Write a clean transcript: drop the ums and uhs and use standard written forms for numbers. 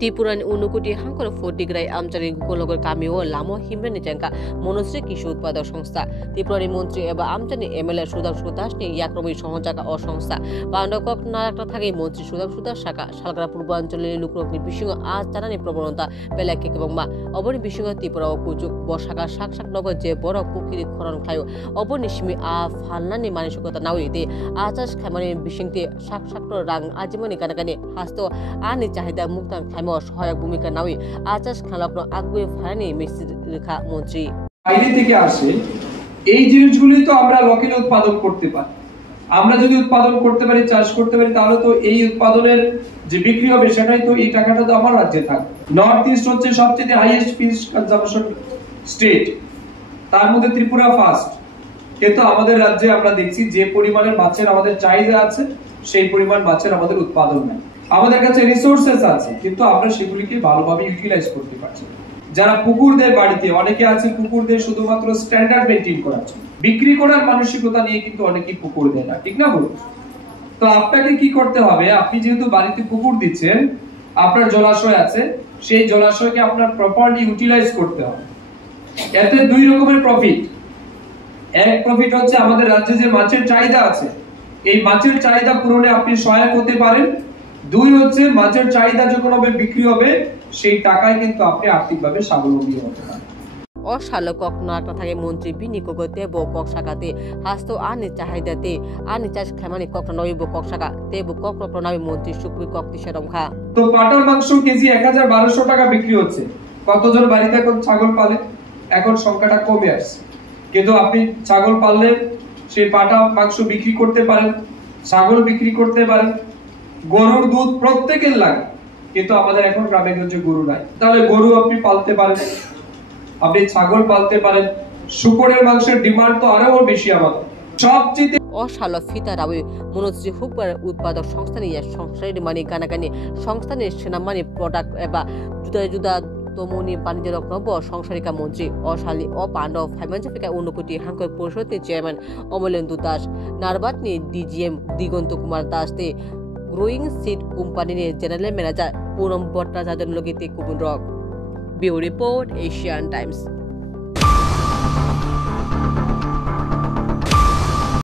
Tipurani Unukuti Hankor Fotigrai Amchari Gukologar Kamio Lamo Himrani Janka Monosri Kishu Utpadak Songstha Tipurani Montri Eba Amchani MLA Sudak Sudashni Yakromi Sonjaka O Songstha Pandokok Narakta Thake Montri Sudak Sudashaka Shalgra Purbanchali Lukrokni Bishingo Aaj Janani Probonota Pelake এবং অবনি বিশুঙ্গ ত্রিপুরা ও কুচুক বর্ষাকা শাক নগর যে বড় পুকুরি খরন খায় অবনি সিমি ফালনানি মানসিকতা নাউইতে আচাস খামানি বিশিংতে শাক রাং আজিমনি কানাকানি হাস্ত আনি চাহিদা মুক্তান খাইমো সহায়ক ভূমিকা নাউই আচাস খালাপন আগুয়ে ফারানি মিস্ত্রি রেখা মন্ত্রী বাইরে থেকে আসে এই জিনিসগুলি তো আমরা লোকাল উৎপাদন করতে পারি আমরা যদি উৎপাদন করতে পারি চাষ করতে পারি তাহলে তো এই উৎপাদনের যে বিক্রি হবে সেটাই তো এই টাকাটা তো আমার রাজ্যে থাকবে নর্থ ইস্ট হচ্ছে সবচেয়ে হাইয়েস্ট ফিশ কনজাম্পশন স্টেট তার মধ্যে ত্রিপুরা ফার্স্ট কিন্তু আমাদের রাজ্যে আমরা দেখছি যে পরিমাণের মাছের আমাদের চাহিদা আছে সেই পরিমাণ মাছের আমাদের উৎপাদন নাই আমাদের কাছে রিসোর্সেস আছে কিন্তু আমরা সেগুলিকে ভালোভাবে ইউটিলাইজ করতে পারছি না যারা পুকুর দেয় বাড়িতে অনেকে আছে পুকুর দেয় শুধুমাত্র স্ট্যান্ডার্ড মেইনটেইন করার জন্য বিক্রি করার মানসিকতা নিয়ে কিন্তু অনেকেই পুকুর দেয় না ঠিক না বলুন তো আপনাকে কি করতে হবে আপনি যেহেতু বাড়িতে পুকুর দিচ্ছেন আপনার জলাশয় আছে সেই জলাশয়কে আপনার প্রপারলি ইউটিলাইজ করতে হবে এতে দুই রকমের প্রফিট এক প্রফিট হচ্ছে আমাদের রাজ্যে যে মাছের চাহিদা আছে এই মাছের চাহিদা পূরণে আপনি সহায়ক হতে পারেন দুই হচ্ছে মাছের চাহিদা যখন হবে বিক্রি হবে সেই টাকায় কিন্তু আপনি আর্থিকভাবে স্বাবলম্বী হতে পারেন অশালকক নাটক থাকে মন্ত্রী বিনি কোগতে বো ককসাকাতে হাস্ত আনি চাহিদাতে আনি চাষ খামানি ককটা নইব ককসাকা তেবু কক প্রণামী মন্ত্রী সুকবি কক্তি সেরমখা তো পাটার মাংস কেজি 1200 টাকা বিক্রি হচ্ছে কতজন বাড়িতে এখন ছাগল পালে এখন সংখ্যাটা কমে আসছে কিন্তু আপনি ছাগল পাললে সেই পাটা মাংস বিক্রি করতে পারেন ছাগল বিক্রি করতে পারেন গরুর দুধ প্রত্যেকের লাগে কিন্তু আমাদের এখন গ্রামে গঞ্জে গরু নাই তাহলে গরু আপনি পালতে পারেন আপনি ছাগল পালতে পারেন শুকরের মাংসের ডিমান্ড তো আরো বেশি আমাদের সবচেয়ে অশাল ফিতারাও মনোশ্রী হুকবার উৎপাদক সংস্থানীয় সংসারের মানে গানাগানি সংস্থানের সেনামানি প্রোডাক্ট এবা জুদা জুদা তমনি বাণিজ্য রকনব সংসারিকা মন্ত্রী অশালী ও পাণ্ডব ফাইমাঞ্জিকা উন্নকোটি হাঙ্কর পরিষদের চেয়ারম্যান অমলেন্দু দাস নারবাতনি ডিজিএম দিগন্ত কুমার দাস তে গ্রোয়িং সিড কোম্পানির জেনারেল ম্যানেজার পুরম ভট্টাচার্য লগিতে কুবুন রক ব্যুরো রিপোর্ট এশিয়ান টাইমস